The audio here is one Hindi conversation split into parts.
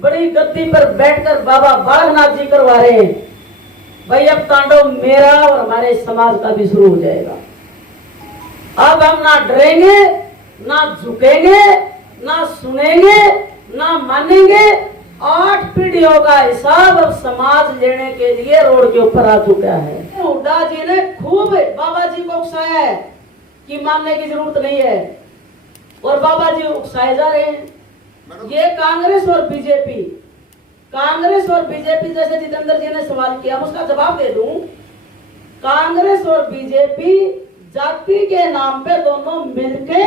बड़ी गद्दी पर बैठकर बाबा बालकनाथ जी करवा रहे हैं भाई, अब तांडव मेरा और हमारे समाज का भी शुरू हो जाएगा। अब हम ना डरेंगे, ना झुकेंगे, ना सुनेंगे, ना मानेंगे। 8 पीढ़ियों का हिसाब अब समाज लेने के लिए रोड के ऊपर आ चुका है। हुड्डा जी ने खूब बाबा जी को उकसाया है कि मानने की जरूरत नहीं है, और बाबा जी उकसाए जा रहे हैं। ये कांग्रेस और बीजेपी, जैसे जितेंद्र जी ने सवाल किया, उसका जवाब दे दूं। कांग्रेस और बीजेपी जाति के नाम पे दोनों मिलके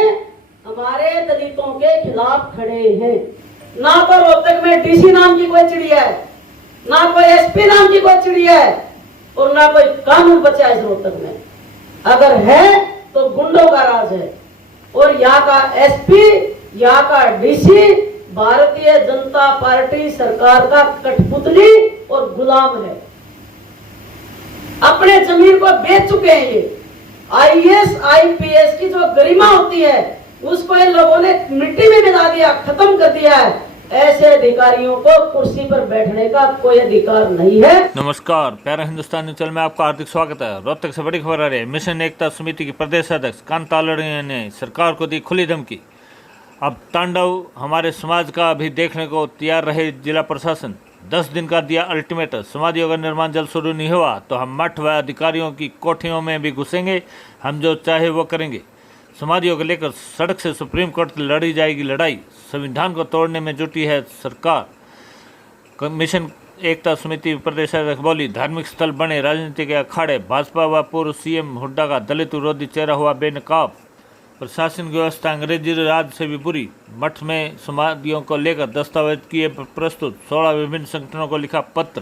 हमारे दलितों के खिलाफ खड़े हैं। ना तो रोहतक में डीसी नाम की कोई चिड़िया है, ना कोई एसपी नाम की कोई चिड़िया है, और ना कोई कानून बचा है इस रोहतक में। अगर है तो गुंडों का राज है, और यहाँ का एसपी, यहाँ का डीसी भारतीय जनता पार्टी सरकार का कठपुतली और गुलाम है। अपने जमीन को बेच चुके हैं ये। आईएएस आईपीएस की जो गरिमा होती है उसको इन लोगों ने मिट्टी में मिला दिया, खत्म कर दिया है। ऐसे अधिकारियों को कुर्सी पर बैठने का कोई अधिकार नहीं है। नमस्कार, प्यारा हिंदुस्तानी चैनल में आपका हार्दिक स्वागत है। रोहतक से बड़ी खबर आ रही है। मिशन एकता समिति के प्रदेश अध्यक्ष कांता लड़िया ने सरकार को दी खुली धमकी। अब तांडव हमारे समाज का भी देखने को तैयार रहे जिला प्रशासन। 10 दिन का दिया अल्टीमेटम। समाधियों का निर्माण जल्द शुरू नहीं हुआ तो हम मठ व अधिकारियों की कोठियों में भी घुसेंगे, हम जो चाहे वो करेंगे। समाधियों को लेकर सड़क से सुप्रीम कोर्ट लड़ी जाएगी लड़ाई। संविधान को तोड़ने में जुटी है सरकार। मिशन एकता समिति प्रदेश अध्यक्ष बोली, धार्मिक स्थल बने राजनीति के अखाड़े। भाजपा व पूर्व सीएम हुड्डा का दलित विरोधी चेहरा हुआ बेनकाब। प्रशासन की व्यवस्था अंग्रेजी राज से भी बुरी। मठ में समाधियों को लेकर दस्तावेज किए प्रस्तुत। 16 विभिन्न संगठनों को लिखा पत्र।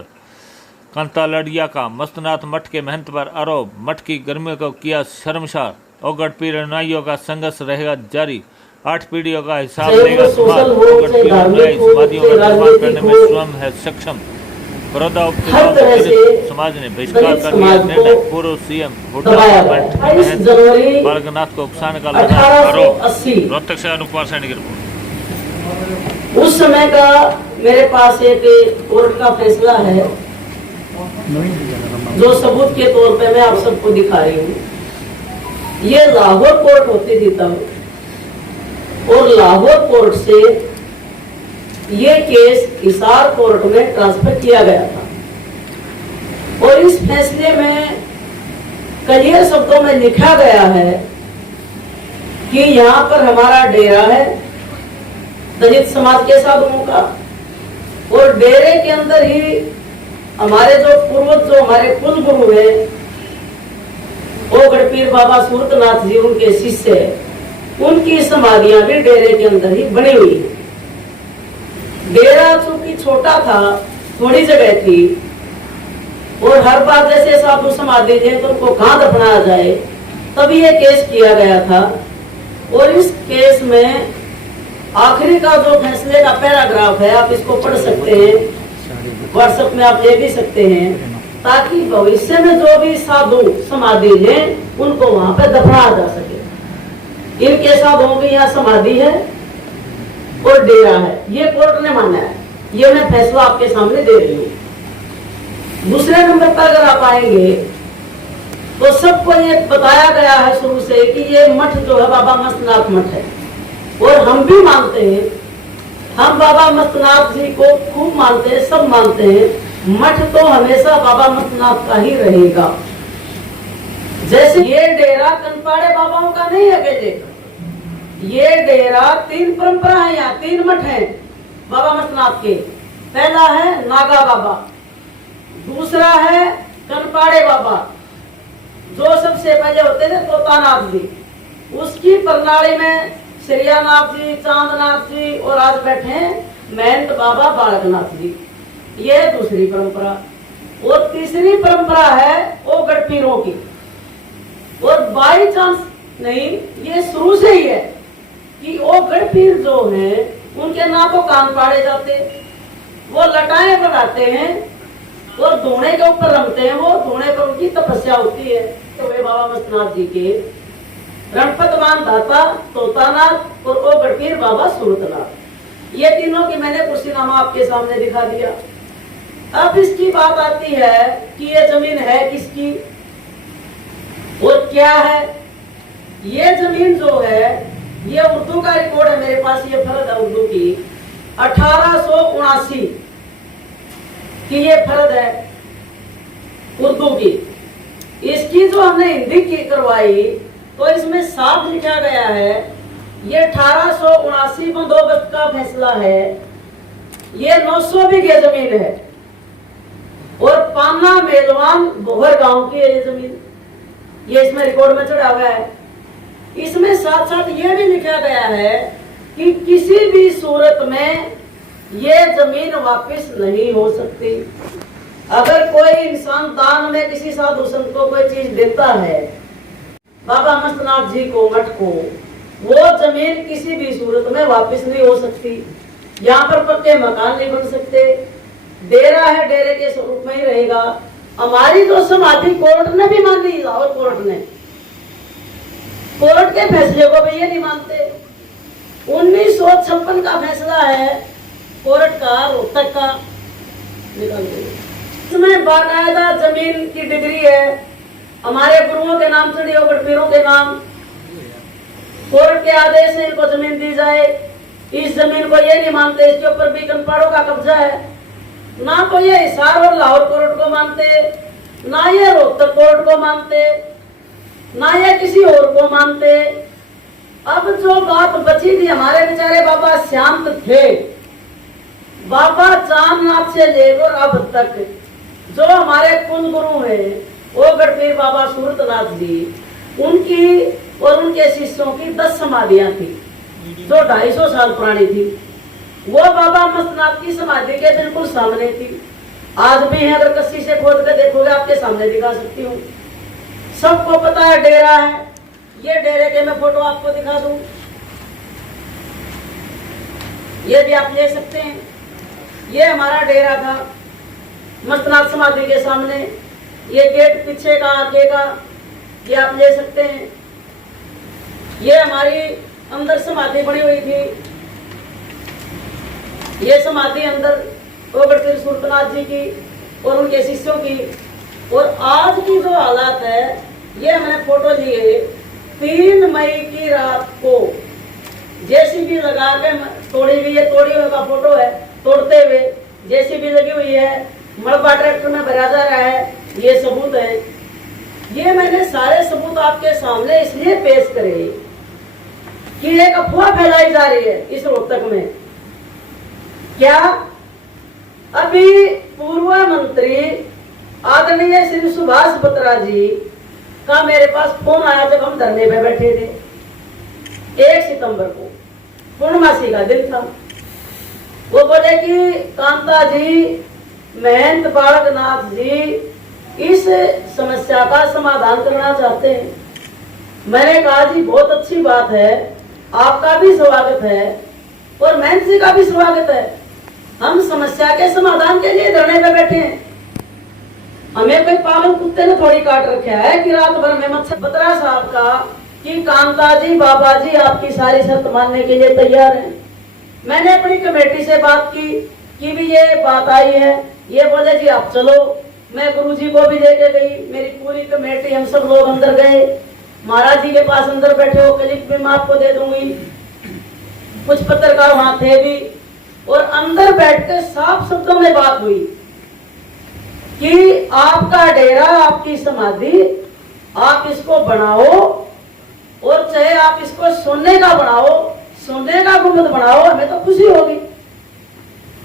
कांता लड़िया का मस्तनाथ मठ के महंत पर आरोप। मठ की गर्मियों को किया शर्मसार। ओगड़ पीर अनुयायियों का संघर्ष रहेगा जारी। 8 पीढ़ियों का हिसाब देगा समाज। ओगड़ पीर अनुयायी समाधियों का निर्माण करने में स्वयं है सक्षम। बड़ौदा उपचुनाव में समाज ने बहिष्कार कर लिया निर्णय। पूर्व सीएम हुड्डा बालकनाथ को उकसाने का लगा आरोप। रोहतक से अनुकुमार सैनी की रिपोर्ट। उस समय का मेरे पास एक कोर्ट का फैसला है जो सबूत के तौर पे मैं आप सबको दिखा रही हूँ। ये लाहौर कोर्ट होती थी तब, और लाहौर कोर्ट से ये केस हिसार कोर्ट में ट्रांसफर किया गया था। और इस फैसले में क्लियर शब्दों में लिखा गया है कि यहाँ पर हमारा डेरा है दलित समाज के साधुओं का, और डेरे के अंदर ही हमारे जो पूर्वज, जो हमारे कुल गुरु है ओगड़ पीर बाबा सूरतनाथ जी, उनके शिष्य, उनकी समाधियां भी डेरे के अंदर ही बनी हुई है। डेरा चूंकि छोटा था, थोड़ी जगह थी, और हर बार जैसे साधु समाधि थे तो उनको कहां दफनाया जाए, तभी ये केस किया गया था। और इस केस में आखिरी का जो फैसले का पैराग्राफ है, आप इसको पढ़ सकते हैं, व्हाट्सएप में आप ले भी सकते हैं, ताकि भविष्य में जो भी साधु समाधि हैं उनको वहां पे दफनाया जा सके। इनके साधुओं की यहाँ समाधि है और डेरा है, ये कोर्ट ने माना है। ये मैं फैसला आपके सामने दे रही हूँ। दूसरे नंबर पर अगर आप आएंगे तो सबको ये बताया गया है शुरू से कि ये मठ जो है बाबा मस्तनाथ मठ है, और हम भी मानते हैं, हम बाबा मस्तनाथ जी को खूब मानते हैं, सब मानते हैं। मठ तो हमेशा बाबा मस्तनाथ का ही रहेगा। जैसे ये डेरा कनपाड़े बाबाओं का नहीं है अकेले, ये डेरा 3 परंपरा है, यहाँ 3 मठ हैं बाबा मस्तनाथ के। पहला है नागा बाबा, दूसरा है कनपाड़े बाबा जो सबसे पहले होते थे तोतानाथ जी, उसकी प्रणाली में श्रियानाथ जी, चांदनाथ जी, और आज बैठे हैं महंत बाबा बालकनाथ जी। ये दूसरी परंपरा। और तीसरी परंपरा है ओगड़ पीरों की, और बाई चांस नहीं, ये शुरू से ही है। कि वो गढ़पीर जो है उनके ना तो कान पाड़े जाते, वो लटाएं बनाते हैं और धोने के ऊपर रमते हैं, वो धोने पर उनकी तपस्या होती है। तो वे बाबा मस्तनाथ जी के रणपतमान दाता तोतानाथ और वो गढ़पीर बाबा सूरतनाथ, ये तीनों की मैंने कुर्सीनामा आपके सामने दिखा दिया। अब इसकी बात आती है कि ये जमीन है किसकी और क्या है। ये जमीन जो है ये उर्दू का रिकॉर्ड है मेरे पास, ये फर्द है उर्दू की 1879 की ये फर्द है उर्दू की। इसकी जो हमने हिंदी की करवाई तो इसमें साफ लिखा गया है, ये 1879 बंदोबस्त का फैसला है, ये 900 बीघे जमीन है और पाना मेलवान बोहर गांव की है ये जमीन, ये इसमें रिकॉर्ड में चढ़ा हुआ है। इसमें साथ साथ ये भी लिखा गया है कि किसी भी सूरत में ये जमीन वापस नहीं हो सकती। अगर कोई इंसान दान में किसी साधु संत को कोई चीज देता है, बाबा मस्तनाथ जी को, मठ को, वो जमीन किसी भी सूरत में वापस नहीं हो सकती। यहाँ पर पक्के मकान नहीं बन सकते, डेरा है डेरे के स्वरूप में ही रहेगा। हमारी तो समाधि कोर्ट ने भी मान ली, लाहौर कोर्ट ने, कोर्ट के फैसले को भी ये नहीं मानते। 1956 का फैसला है कोर्ट का, रोहतक का, इसमें बाकायदा जमीन की डिग्री है, हमारे गुरुओं के नाम चढ़ी हो, गढ़पीरों के नाम, कोर्ट के आदेश से इनको जमीन दी जाए। इस जमीन को ये नहीं मानते इसके ऊपर भी कनपाड़ों का कब्जा है, ना तो ये हिसार और लाहौर कोर्ट को मानते, ना ये रोहतक कोर्ट को मानते, ना ये किसी और को मानते। अब जो बात बची थी, हमारे बेचारे बाबा श्याम थे, बाबा चांदनाथ से लेकर अब तक जो हमारे कुल गुरु हैं वो गढ़पीर बाबा सूरतनाथ जी, उनकी और उनके शिष्यों की 10 समाधियां थी जो 250 साल पुरानी थी। वो बाबा मस्तनाथ की समाधि के बिल्कुल सामने थी, आज भी है। अगर कस्सी से खोद कर देखोगे आपके सामने दिखा सकती हूँ। सबको पता है डेरा है, ये डेरे के मैं फोटो आपको दिखा दूं, ये भी आप ले सकते हैं। ये हमारा डेरा था मस्तनाथ समाधि के सामने, ये गेट पीछे का आगे का, ये आप ले सकते हैं। ये हमारी अंदर समाधि बनी हुई थी, ये समाधि अंदर गढ़पीर सूरतनाथ जी की और उनके शिष्यों की। और आज की जो हालात है, ये मैंने फोटो लिए 3 मई की रात को जेसीबी लगा के तोड़ी हुई, ये तोड़ी हुई का फोटो है, तोड़ते हुए जेसीबी लगी हुई है, मलबा ट्रैक्टर में भरा जा रहा है, ये सबूत है। ये मैंने सारे सबूत आपके सामने इसलिए पेश करे कि एक अफवाह फैलाई जा रही है इस रोहतक में। क्या अभी पूर्व मंत्री आदरणीय श्री सुभाष बत्रा जी का मेरे पास फोन आया जब हम धरने पे बैठे थे 1 सितंबर को, पूर्णमासी का दिन था। वो बोले कि कांता जी, महंत बालकनाथ जी इस समस्या का समाधान करना चाहते हैं। मैंने कहा जी बहुत अच्छी बात है, आपका भी स्वागत है और महंत जी का भी स्वागत है। हम समस्या के समाधान के लिए धरने पे बैठे हैं। हमें कोई पागल कुत्ते ने थोड़ी काट रखा है कि रात भर में मच्छर। बत्रा साहब का कि कांता जी, बाबा जी आपकी सारी शर्त मानने के लिए तैयार हैं। मैंने अपनी कमेटी से बात की कि भी ये बात आई है, ये बोले जी आप चलो। मैं गुरुजी को भी लेके गई, मेरी पूरी कमेटी, हम सब लोग अंदर गए। महाराज जी के पास अंदर बैठे हो, क्लिप भी मैं आपको दे दूंगी, कुछ पत्रकार वहां थे भी। और अंदर बैठकर साफ शब्दों में बात हुई कि आपका डेरा, आपकी समाधि, आप इसको बनाओ और चाहे आप इसको सोने का बनाओ, सोने का गुंबद बनाओ, हमें तो खुशी होगी।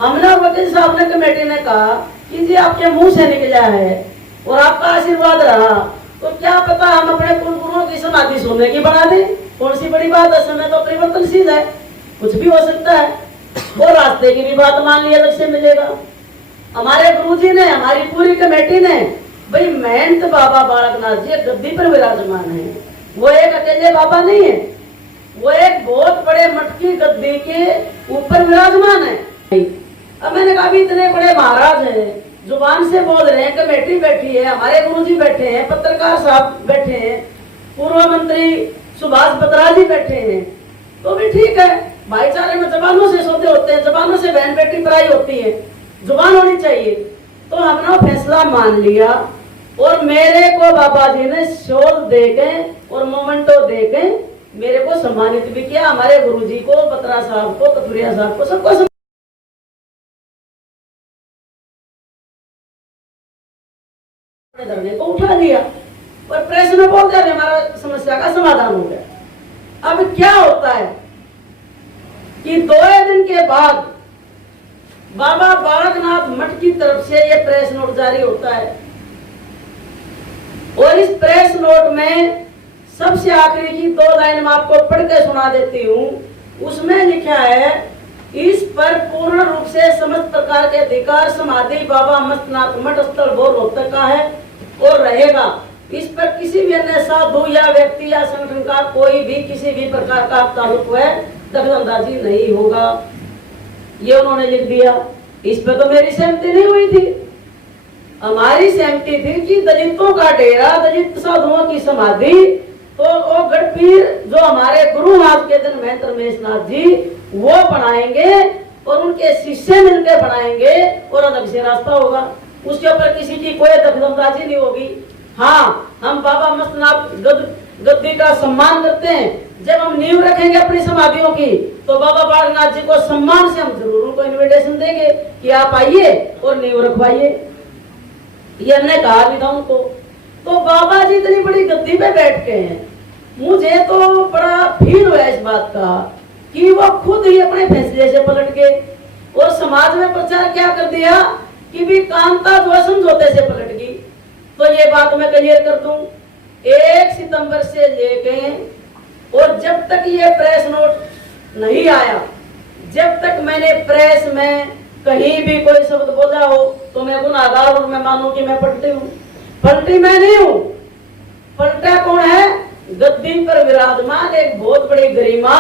हमने वकील साहब ने, कमेटी ने कहा कि जी आपके मुंह से निकला है और आपका आशीर्वाद रहा, तो क्या पता हम अपने कुलगुरुओं की समाधि सोने की बना दें। कौन सी बड़ी बात है, समय तो परिवर्तनशील है, कुछ भी हो सकता है। और रास्ते की भी बात मान ली अलग से मिलेगा। हमारे गुरुजी ने, हमारी पूरी कमेटी ने, भाई महंत बाबा बालकनाथ जी गद्दी पर विराजमान है, वो एक अकेले बाबा नहीं है, वो एक बहुत बड़े मटकी गद्दी के ऊपर विराजमान है। अब मैंने कहा भी इतने बड़े महाराज हैं, जुबान से बोल रहे हैं, कमेटी बैठी है, हमारे गुरुजी बैठे हैं, पत्रकार साहब बैठे हैं, पूर्व मंत्री सुभाष बत्रा जी बैठे हैं, तो भी ठीक है। भाईचारे में जबानों से सोते होते हैं, जबानों से बहन बेटी पराई होती है, जुबान होनी चाहिए। तो हमने फैसला मान लिया और मेरे को बाबा जी ने शॉल देके और मोमेंटो देके मेरे को सम्मानित भी किया। हमारे गुरुजी को, बत्रा साहब को, कथुरिया साहब को, सबको धरने को उठा दिया और प्रेस में बोल दिया हमारा समस्या का समाधान हो गया। अब क्या होता है कि 2 दिन के बाद बाबा बालकनाथ मठ की तरफ से ये प्रेस नोट जारी होता है और इस प्रेस नोट में सबसे आखिरी की 2 लाइन मैं आपको पढ़ के सुना देती हूँ। उसमें लिखा है, इस पर पूर्ण रूप से समस्त प्रकार के अधिकार समाधि बाबा मस्तनाथ मठ स्थल बोर रोहतक का है और रहेगा। इस पर किसी भी अन्य साधु या व्यक्ति या संगठन का कोई भी किसी भी प्रकार का ताल्लुक है दखलंदाजी नहीं होगा। ये उन्होंने लिख दिया। इस पर तो मेरी सहमति नहीं हुई थी। हमारी सहमति थी कि दलितों का डेरा, दलित साधुओं की समाधि तो वो गढ़पीर जो हमारे गुरु आज के दिन महंत रमेश नाथ जी वो बनाएंगे और उनके शिष्य मिलकर बनाएंगे और अलग से रास्ता होगा। उसके ऊपर किसी की कोई दखलंदाजी नहीं होगी। हाँ, हम बाबा मस्तनाथ गद्दी का सम्मान करते हैं। जब हम नींव रखेंगे अपनी समाधियों की तो बाबा बालकनाथ जी को सम्मान से हम जरूर उनको इनविटेशन देंगे कि आप आइए और नींव रखवाइए। ये हमने कहा भी था उनको। तो बाबा जी इतनी बड़ी गद्दी पे बैठ के हैं, मुझे तो बड़ा फील हुआ इस बात का कि वो खुद ही अपने फैसले से पलट गए और समाज में प्रचार क्या कर दिया कि भी कांता जो समझौते से पलट गई। तो ये बात मैं क्लियर कर दूं, 1 सितंबर से लेके और जब तक ये प्रेस नोट नहीं आया, जब तक मैंने प्रेस में कहीं भी कोई शब्द बोला हो तो मैं गुनाहगार और मैं मानूं कि मैं पलटी हूं। पलटी मैं नहीं हूं, पलटा कौन है? गद्दी पर विराजमान एक बहुत बड़ी गरिमा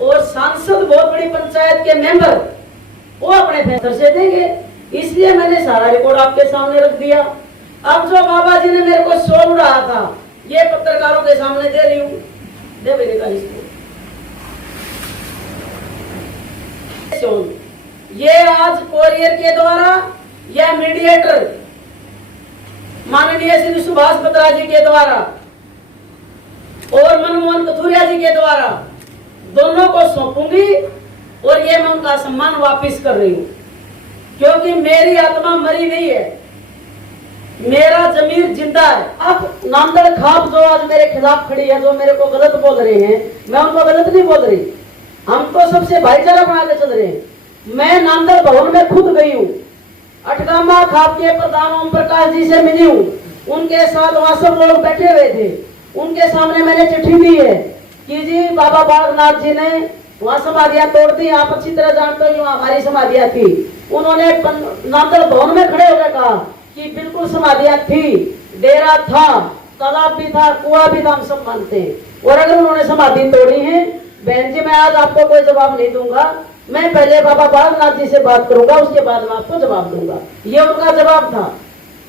और सांसद, बहुत बड़ी पंचायत के मेंबर, वो अपने फैसले से देंगे। इसलिए मैंने सारा रिकॉर्ड आपके सामने रख दिया। अब जो बाबा जी ने मेरे को शोर उड़ाया था ये पत्रकारों के सामने दे रही हूँ। दे मेरे का इसको ये आज कोरियर के द्वारा या मीडिएटर माननीय श्री सुभाष बत्रा जी के द्वारा और मनमोहन कथुरिया जी के द्वारा दोनों को सौंपूंगी और ये मैं उनका सम्मान वापस कर रही हूँ, क्योंकि मेरी आत्मा मरी नहीं है, मेरा जमीर जिंदा है। अब नांदड़ खाप जो आज मेरे खिलाफ खड़ी है, जो मेरे को गलत बोल रहे हैं, मैं उनको गलत नहीं बोल रही। हम तो सबसे भाईचारा बना के चल रहे हैं। मैं नांदड़ भवन में खुद गई हूँ, अटकामा खाप के प्रधान ओम प्रकाश जी से मिली हूँ, उनके साथ वहां सब लोग बैठे हुए थे। उनके सामने मैंने चिट्ठी दी है कि जी बाबा बालकनाथ जी ने वहाँ समाधियां तोड़ दी। आप अच्छी तरह जानते हो वहाँ हमारी समाधियां थी। उन्होंने नांदड़ भवन में खड़े होकर कहा कि बिल्कुल समाधियां थी, डेरा था, तालाब भी था, कुआं भी था, हम सब मानते हैं। और अगर उन्होंने समाधि तोड़ी है, बहन जी मैं आज आपको कोई जवाब नहीं दूंगा, मैं पहले बाबा बालकनाथ जी से बात करूंगा, उसके बाद मैं आपको जवाब दूंगा। ये उनका जवाब था।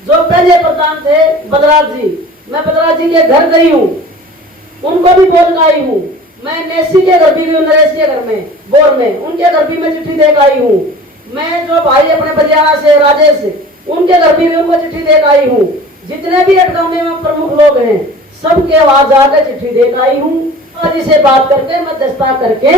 जो पहले प्रधान थे बदराज जी, मैं बदराज जी के घर गई हूँ, उनको भी बोल आई हूँ। मैं नेसी के घर भी गई हूँ, नरेश के घर में बोर में, उनके घर भी मैं चिट्ठी दे आई हूँ। मैं जो भाई अपने बलियाना से राजेश, उनके घर भी उनको चिट्ठी दे आई हूँ। जितने भी अटकामे में प्रमुख लोग हैं सबके आवाज जाकर चिट्ठी दे आई हूँ। जी से बात करके मध्यस्थता करके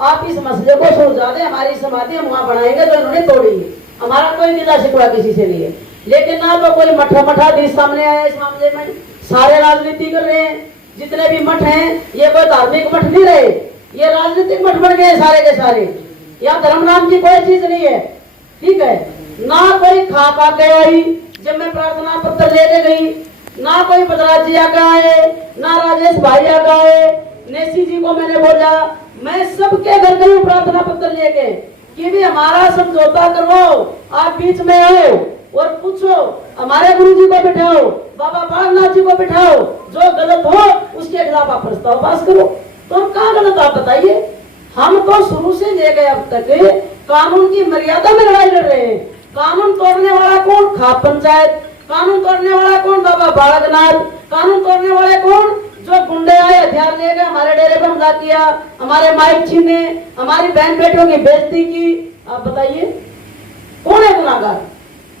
आप इस मसले को सुलझा दें। हमारी समाधि हम वहाँ बनाएंगे जो इन्होंने तोड़ी है। हमारा कोई गिला शिकवा किसी से नहीं है, लेकिन ना तो कोई मठा भी सामने आया इस मामले में। सारे राजनीति कर रहे हैं, जितने भी मठ हैं ये कोई धार्मिक मठ नहीं रहे, ये राजनीतिक मठ बन गए सारे के सारे। यहाँ धर्म नाम की कोई चीज नहीं है, ठीक है। ना कोई खा पा के आई जब मैं प्रार्थना पत्र लेने गई, ना कोई बदराज जी आगे आए, ना राजेश भाई आगे आए, नेसी जी को मैंने बोला। मैं सबके घर गई प्रार्थना पत्र लेके कि भी हमारा समझौता करवाओ, आप बीच में आओ और पूछो, हमारे गुरु जी को बिठाओ, बाबा बालकनाथ जी को बिठाओ, जो गलत हो उसके खिलाफ आप प्रस्ताव पास करो। तो हम कहाँ गलत आप बताइए। हम तो शुरू से लेकर अब तक कानून की मर्यादा में लड़ाई लड़ रहे हैं। कानून तोड़ने वाला कौन? खाप पंचायत। कानून तोड़ने वाला कौन? बाबा बालकनाथ। कानून तोड़ने वाले कौन? जो गुंडे आए, हथियार लेकर हमारे डेरे पे हमला किया, हमारे माइक छीने, हमारी बहन बेटियों की बेइज्जती की। आप बताइए कौन है गुनाहगार?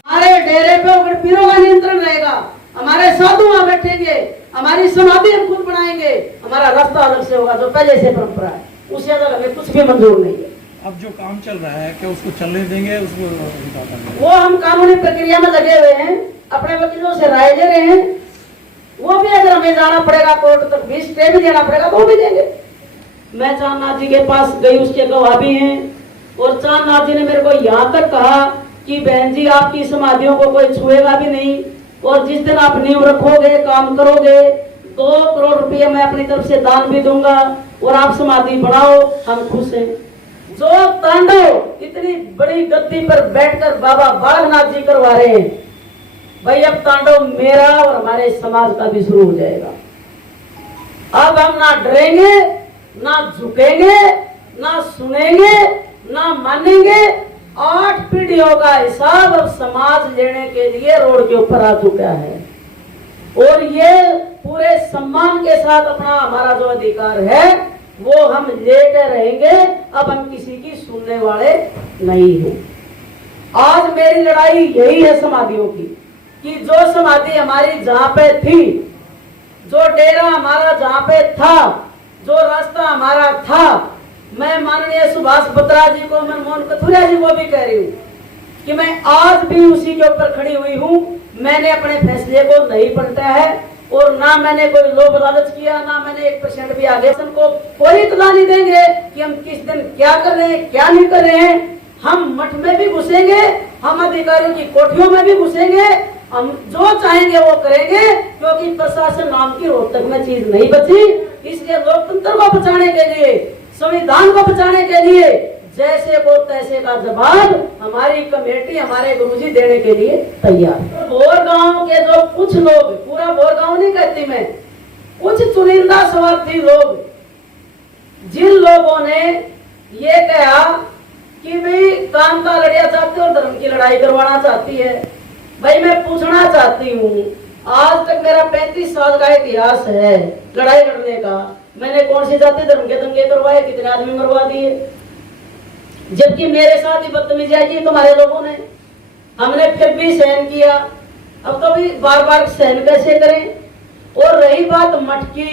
हमारे डेरे पे अगर पीरों का नियंत्रण रहेगा, हमारे साधु वहां बैठेंगे, हमारी समाधि हम खुद बनाएंगे, हमारा रास्ता अलग से होगा जो पहले से परंपरा है, उससे अलग हमें कुछ भी मंजूर नहीं है। अब जो काम चल रहा है क्या उसको चलने देंगे? उसको वो हम कानूनी प्रक्रिया में लगे हुए हैं, अपने वकीलों से राय ले रहे हैं। वो भी अगर हमें जाना पड़ेगा कोर्ट तक, भी स्टे भी देना पड़ेगा तो भी देंगे। मैं चांदनाथ जी के पास गई, उसके गवाह भी हैं, और चांदनाथ जी ने मेरे को यहाँ तक कहा कि बहन जी आपकी समाधियों को कोई छुएगा भी नहीं, और जिस दिन आप नींव रखोगे, काम करोगे, 2 करोड़ रुपये मैं अपनी तरफ से दान भी दूंगा, और आप समाधि बनाओ, हम खुश हैं। जो तांडव इतनी बड़ी गद्दी पर बैठकर बाबा बालकनाथ जी करवा रहे हैं, भाई अब तांडव मेरा और हमारे समाज का भी शुरू हो जाएगा। अब हम ना डरेंगे, ना झुकेंगे, ना सुनेंगे, ना मानेंगे। 8 पीढ़ियों का हिसाब अब समाज लेने के लिए रोड के ऊपर आ चुका है, और ये पूरे सम्मान के साथ अपना हमारा जो अधिकार है वो हम लेकर रहेंगे। अब हम किसी की सुनने वाले नहीं हैं। आज मेरी लड़ाई यही है समाधियों की, कि जो समाधि हमारी जहां पे थी, जो डेरा हमारा जहां पे था, जो रास्ता हमारा था, मैं माननीय सुभाष बत्रा जी को, मनमोहन कथुरिया जी को भी कह रही हूँ कि मैं आज भी उसी के ऊपर खड़ी हुई हूँ। मैंने अपने फैसले को नहीं पलटा है, और ना मैंने कोई लोभ लालच किया, ना मैंने 1% भी आगे को कोई इत्तला नहीं देंगे कि हम किस दिन क्या कर रहे हैं, क्या नहीं कर रहे हैं। हम मठ में भी घुसेंगे, हम अधिकारियों की कोठियों में भी घुसेंगे, हम जो चाहेंगे वो करेंगे, क्योंकि प्रशासन नाम की रोहतक में चीज नहीं बची। इसलिए लोकतंत्र को बचाने के लिए, संविधान को बचाने के लिए जैसे को तैसे का जवाब हमारी कमेटी, हमारे गुरुजी देने के लिए तैयार है। भोर गांव के जो कुछ लोग, पूरा भोर गांव नहीं कहती मैं, कुछ चुनिंदा स्वार्थी लोग, जिन लोगों ने ये कहा कि भाई काम का लड़िया चाहती और धर्म की लड़ाई करवाना चाहती है, भाई मैं पूछना चाहती हूँ, आज तक मेरा 35 साल का इतिहास है लड़ाई लड़ने का, मैंने कौन सी जाति धर्म के दंगे करवाए, कितने आदमी मरवा दिए, जबकि मेरे साथ ही बदतमीजी की तुम्हारे लोगों ने, हमने फिर भी सहन किया। अब तो भी बार बार सहन कैसे करें। और रही बात मठ की,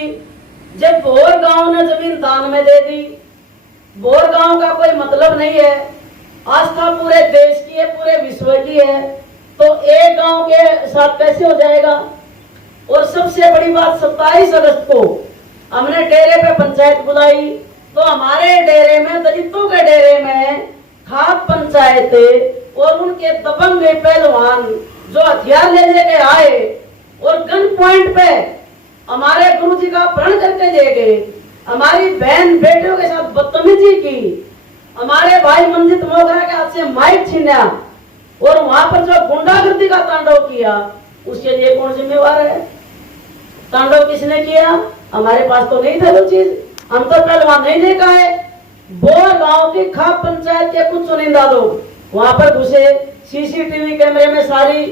जब भोर गांव ने जमीन दान में दे दी, भोर गांव का कोई मतलब नहीं है, आस्था पूरे देश की है, पूरे विश्व की है, तो एक गांव के साथ कैसे हो जाएगा। और सबसे बड़ी बात, 27 अगस्त को हमने डेरे पे पंचायत बुलाई, तो हमारे डेरे में, दलितों के डेरे में खाप पंचायत और उनके दबंग पहलवान जो हथियार ले लेके आए और गन पॉइंट पे हमारे गुरुजी का अपहरण करके ले गए, हमारी बहन बेटियों के साथ बदतमीजी की, हमारे भाई मंजित मोगरा के हाथ से माइक छीना, और वहां पर जो गुंडागर्दी का तांडव किया, उसके लिए कौन जिम्मेवार है? तांडव किसने किया? हमारे पास तो नहीं था वो चीज, हम तो पहलवान नहीं लेकर आए। बोर गांव की खाप पंचायत के कुछ चुनिंदा लोग वहां पर घुसे, सीसीटीवी कैमरे में सारी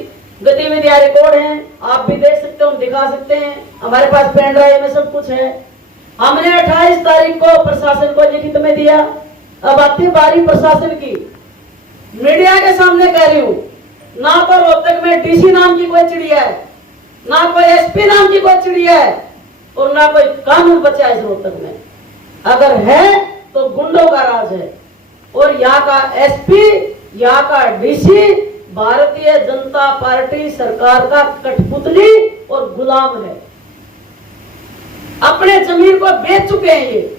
गतिविधियां रिकॉर्ड हैं, आप भी देख सकते हो, हम दिखा सकते हैं, हमारे पास पेन ड्राइव में सब कुछ है। हमने 28 तारीख को प्रशासन को लिखित में दिया। अब आती बारी प्रशासन की, मीडिया के सामने कह रही हूँ, ना तो रोहतक में डीसी नाम की कोई चिड़िया है, ना कोई एसपी नाम की कोई चिड़िया है, और ना कोई कानून बचा इस रोहतक में। अगर है तो गुंडों का राज है, और यहाँ का एसपी, यहाँ का डीसी भारतीय जनता पार्टी सरकार का कठपुतली और गुलाम है। अपने जमीन को बेच चुके हैं ये।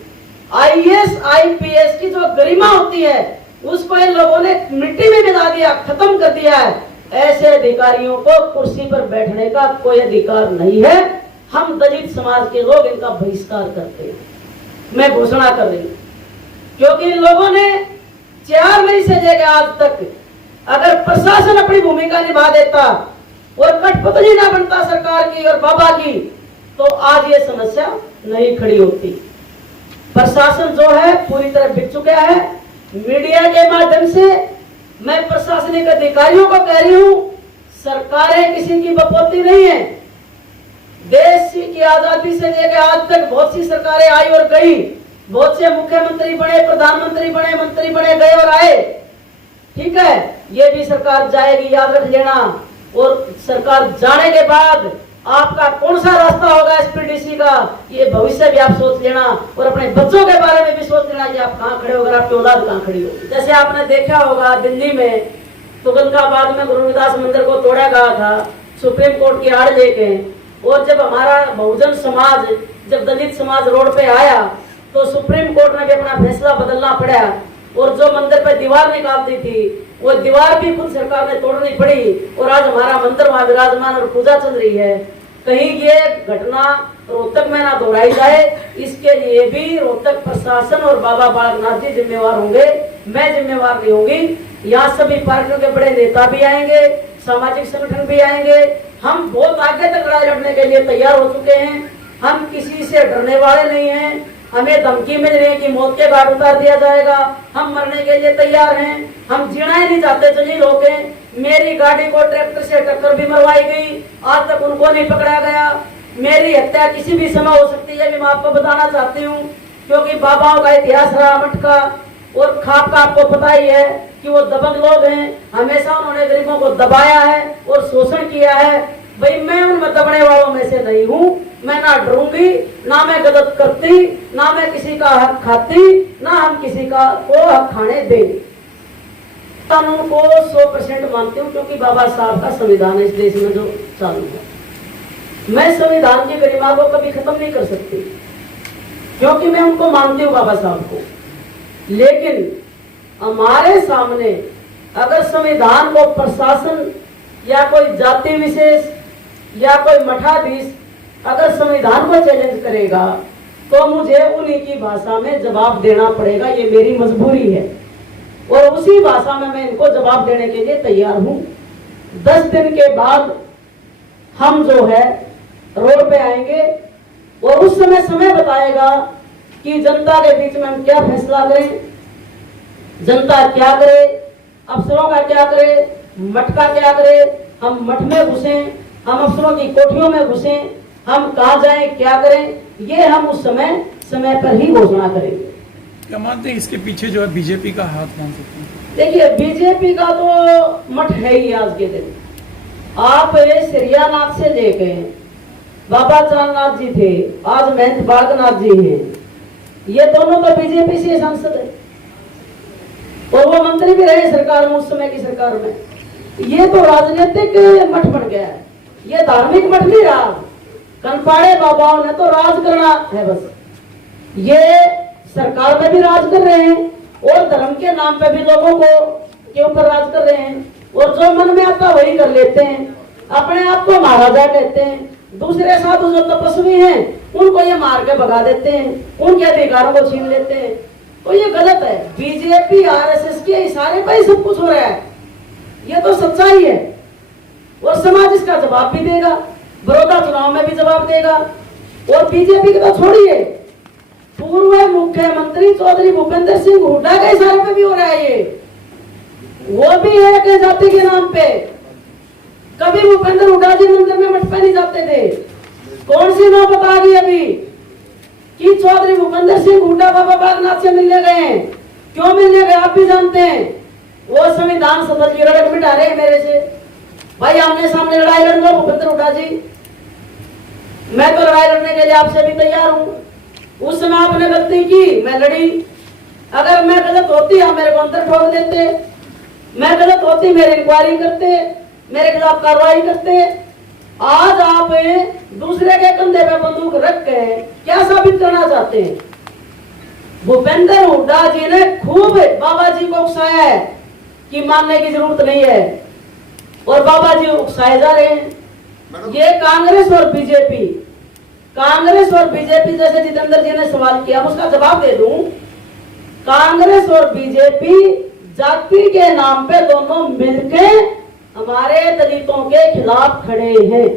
आईएएस आईपीएस की जो गरिमा होती है उसको इन लोगों ने मिट्टी में मिला दिया, खत्म कर दिया है। ऐसे अधिकारियों को कुर्सी पर बैठने का कोई अधिकार नहीं है। हम दलित समाज के लोग इनका बहिष्कार करते हैं। मैं घोषणा कर रही हूँ, क्योंकि इन लोगों ने 4 मई से लेकर आज तक अगर प्रशासन अपनी भूमिका निभा देता और कठपुतली ना बनता सरकार की और बाबा की, तो आज ये समस्या नहीं खड़ी होती। प्रशासन जो है पूरी तरह बिक चुका है। मीडिया के माध्यम से मैं प्रशासनिक अधिकारियों को कह रही हूं, सरकारें किसी की बपोती नहीं है। देश की आजादी से लेकर आज तक बहुत सी सरकारें आई और गई, बहुत से मुख्यमंत्री बने, प्रधानमंत्री बने, मंत्री बने, गए और आए। ठीक है, ये भी सरकार जाएगी, याद रख लेना। और सरकार जाने के बाद आपका कौन सा रास्ता होगा एसपीडीसी का, ये भविष्य भी आप सोच लेना। और अपने बच्चों के बारे में भी सोच लेना कि आप कहाँ खड़े हो, अगर आपकी औलाद कहाँ खड़ी हो। जैसे आपने देखा होगा दिल्ली में तुगलकाबाद में गुरु रविदास मंदिर को तोड़ा गया था सुप्रीम कोर्ट की आड़ लेके। और जब हमारा बहुजन समाज, जब दलित समाज रोड पे आया तो सुप्रीम कोर्ट ने भी अपना फैसला बदलना पड़ा। और जो मंदिर पे दीवार निकालती थी वो दीवार भी खुद सरकार ने तोड़नी पड़ी। और आज हमारा मंदिर वहां विराजमान और पूजा चल रही है। कहीं ये घटना रोहतक में ना दोहराई जाए, इसके लिए भी रोहतक प्रशासन और बाबा बालकनाथ जी जिम्मेवार होंगे, मैं जिम्मेवार नहीं होंगी। यहाँ सभी पार्टियों के बड़े नेता भी आएंगे, सामाजिक संगठन भी आएंगे। हम बहुत आगे तक लड़ाई लड़ने के लिए तैयार हो चुके हैं। हम किसी से डरने वाले नहीं हैं। हमें धमकी मिल रही है कि मौत के घाट उतार दिया जाएगा, हम मरने के लिए तैयार हैं। हम जीना ही नहीं चाहते, चलिए लोग हैं। मेरी गाड़ी को ट्रैक्टर से टक्कर भी मरवाई गई, आज तक उनको नहीं पकड़ा गया। मेरी हत्या किसी भी समय हो सकती है, मैं आपको बताना चाहती हूँ, क्योंकि बाबाओं का इतिहास रहा मठ का। और खाप का आपको पता ही है कि वो दबंग लोग हैं, हमेशा उन्होंने गरीबों को दबाया है और शोषण किया है। भाई मैं उन दबने वालों में से नहीं हूँ। मैं ना डरूंगी, ना मैं गलत करती, ना मैं किसी का हक खाती, ना हम किसी का को हक खाने दें। कानून को 100% मानती हूँ, क्योंकि बाबा साहब का संविधान है इस देश में जो चालू है। मैं संविधान की गरिमा को कभी खत्म नहीं कर सकती, क्योंकि मैं उनको मानती हूँ बाबा साहब को। लेकिन हमारे सामने अगर संविधान को प्रशासन या कोई जाति विशेष या कोई मठाधीश अगर संविधान को चैलेंज करेगा तो मुझे उन्हीं की भाषा में जवाब देना पड़ेगा, ये मेरी मजबूरी है। और उसी भाषा में मैं इनको जवाब देने के लिए तैयार हूं। 10 दिन के बाद हम जो है रोड पे आएंगे और उस समय बताएगा कि जनता के बीच में हम क्या फैसला करें, जनता क्या करे, अफसरों का क्या करे, मठ का क्या करे। हम मठ में घुसे, हम अफसरों की कोठियों में घुसे, हम कहाँ जाएं, क्या करें, ये हम उस समय पर ही घोषणा करेंगे। क्या मानते हैं इसके पीछे जो है बीजेपी का हाथ मान सकते हैं? देखिए, बीजेपी का तो मठ है ही आज के दिन। आप श्रीयानाथ से लेके बाबा चांदनाथ जी थे, आज महंत बालकनाथ जी हैं, ये दोनों तो बीजेपी से सांसद है और वो मंत्री भी रहे सरकार में, उस समय की सरकार में। ये तो राजनीतिक मठ बन गया है, ये धार्मिक मठ नहीं रहा। कनपाड़े बाबाओं ने तो राज करना है बस, ये सरकार में भी राज कर रहे हैं और धर्म के नाम पे भी लोगों को के ऊपर राज कर रहे हैं। और जो मन में आता वही कर लेते हैं, अपने आप को महाराजा कहते हैं। दूसरे साधु जो तपस्वी हैं उनको ये मार के भगा देते हैं, उनके अधिकारों को छीन लेते हैं। तो ये गलत है। बीजेपी आरएसएस के इशारे पर ही सब कुछ हो रहा है, ये तो सच्चाई है। और समाज इसका जवाब भी देगा, बड़ौदा चुनाव में भी जवाब देगा। और बीजेपी के तो छोड़िए, पूर्व मुख्यमंत्री चौधरी भूपेंद्र सिंह हुड्डा के इशारे पे भी हो रहा है ये, वो भी है कि जाति के नाम पे। कभी भूपेंद्र हुड्डा जी मंदिर में मठ पे नहीं जाते थे। कौन सी नौबत आ गई अभी कि चौधरी भूपेंद्र सिंह हुड्डा बाबा बालकनाथ से मिलने गए? क्यों मिलने गए आप भी जानते हैं। वो संविधान सदन की रड़क मिटा रहे हैं मेरे से। भाई आमने सामने लड़ाई लड़ लो भूपेंद्र हुड्डा जी, मैं तो लड़ाई लड़ने के लिए आपसे भी तैयार हूं। उस समय आपने गलती की, मैं लड़ी। अगर मैं गलत होती आप मेरे को अंदर ठोक देते, मैं गलत होती मेरे इंक्वायरी करते, मेरे खिलाफ कार्रवाई करते। आज आप दूसरे के कंधे पे बंदूक रख के क्या साबित करना चाहते हैं? भूपेंद्र हुड्डा जी ने खूब बाबा जी को उकसाया है कि मानने की जरूरत नहीं है, और बाबा जी उकसाए जा रहे हैं। ये कांग्रेस और बीजेपी, कांग्रेस और बीजेपी, जैसे जितेंद्र जी ने सवाल किया उसका जवाब दे दूं। कांग्रेस और बीजेपी जाति के नाम पे दोनों मिलके हमारे दलितों के खिलाफ खड़े हैं।